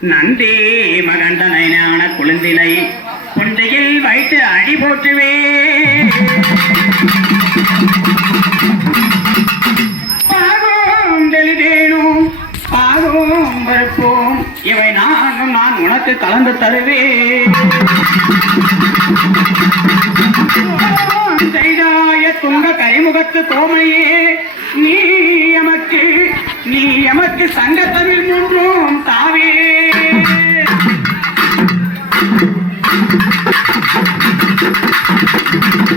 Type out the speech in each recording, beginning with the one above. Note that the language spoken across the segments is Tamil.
நந்தி மகண்டனை ஞான குழுந்தினை குண்டையில் வைத்து அடி போற்றுவே. பாகம் தெளிதேனும் பாகம் இவை நானும் நான் உனக்கு கலந்து தருவேன் செய்தாய துங்க கரிமுகத்து தோமையே நீ எமக்கு நீ எமக்கு சங்கத்தமிழ் மூன்றும் தாவே. Thank you.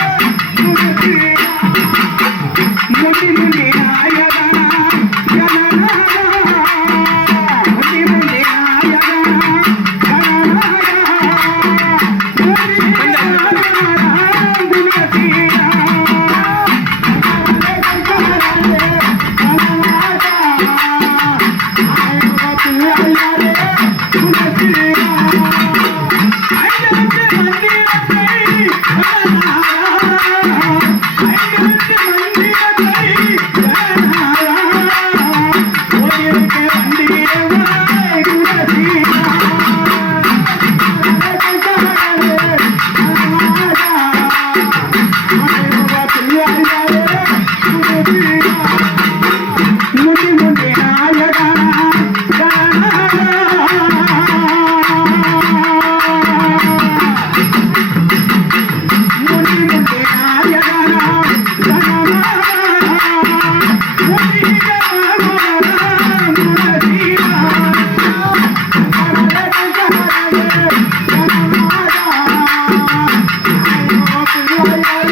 Thank you.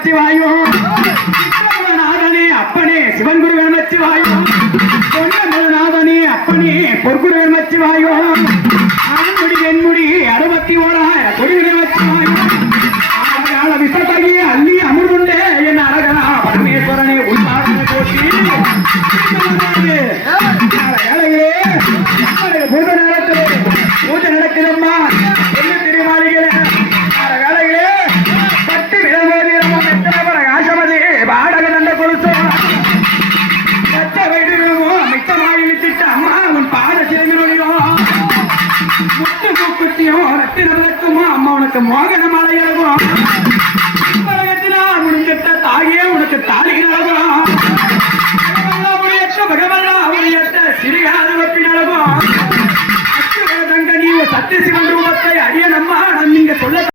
அரகரா அப்பனே நாதனே அப்பனே சிவன் குரு நமச்சிவாயோ நாதனே அப்பனே பொற்குரு நமச்சிவாயோ ஆண்முடி வெண்முடி அறுபத்தி ஓராயிரம் கொடி நமச்சிவாயோ ஆகால விசத்தகி அள்ளி அமுதுண்டே என் அரகனா. பரமேஸ்வரனை உள்பாடனை போட்டி பாட சேர்ந்தோ முத்து மூக்குத்தியோ ரத்தின விளக்குமோ அம்மா உனக்கு மோகன மலையழகோ உலகத்தினா முடிஞ்ச தாயே உனக்கு தாளிகளோ முடியற்ற பகவானா முடியற்ற சிறுகால வப்பினழகோ தங்க நீ சத்தியசிவன் ரூபத்தை அடிய நம்ம நீங்க சொல்ல